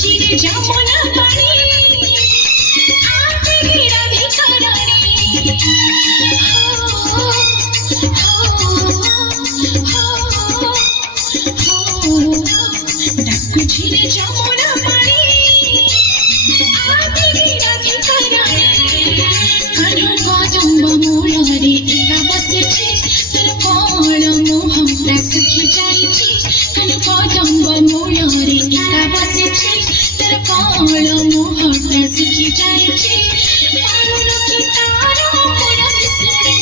চিরে যমুনা পানি আগে রাধিকা রানী ডাকু চিরে যমুনা পানি আগে রাধিকা রানী কানু কদম্ব মূলরে একা বসেছি তোর কোল মোহটা সুখী যাইছি কানু কদম্ব মূলরে একা বসেছি তোর কোল মোহটা সুখী যাইছি পারুন কি তার মন বিসরে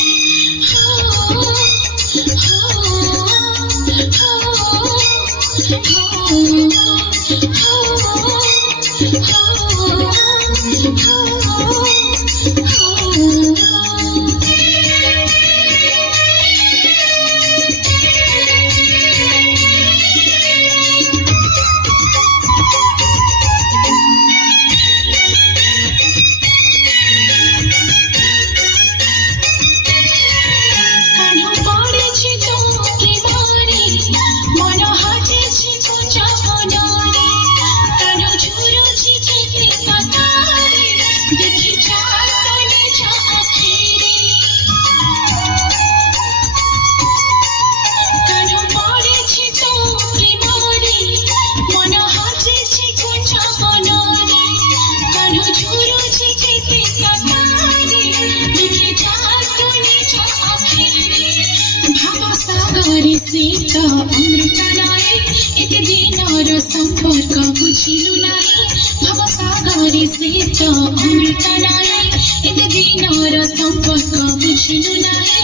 सीता अमृतलाए एक दिनर संपर्क बुझिलु नाही भवसागरे सीता अमृतलाए एक दिनर संपर्क बुझिलु नाही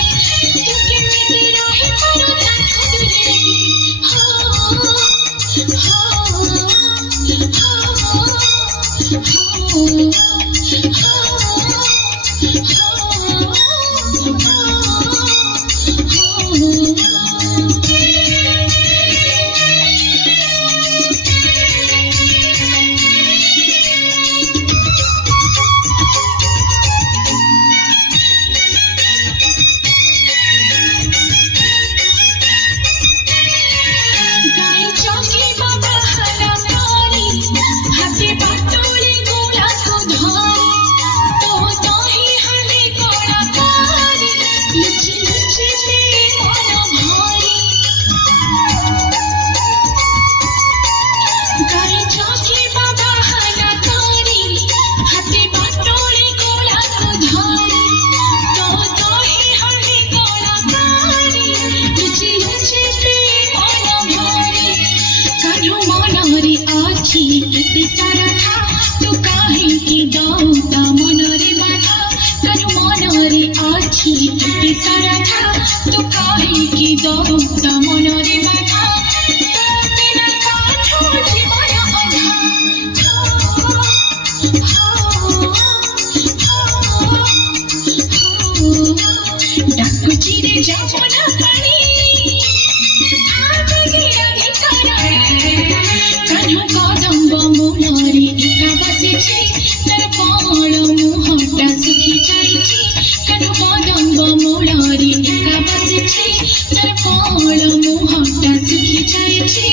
तू केमिति रहि पारो ताको दूरे सारा था तू काहे की दौता मनरे बाधा कनु मनरे आछी एते सारा था तू काहे की दौता मनरे बाधा बिना काठो जीवन अधा डाकु चिरे যমুনা পানি आगे राधिका रानी कान्हा कदम्ब मूलरे एका बसेछि तोर कोल मोहटा सुखी जाइछि कान्हा कदम्ब मूलरे एका बसेछि तोर कोल मोहटा सुखी जाइछि।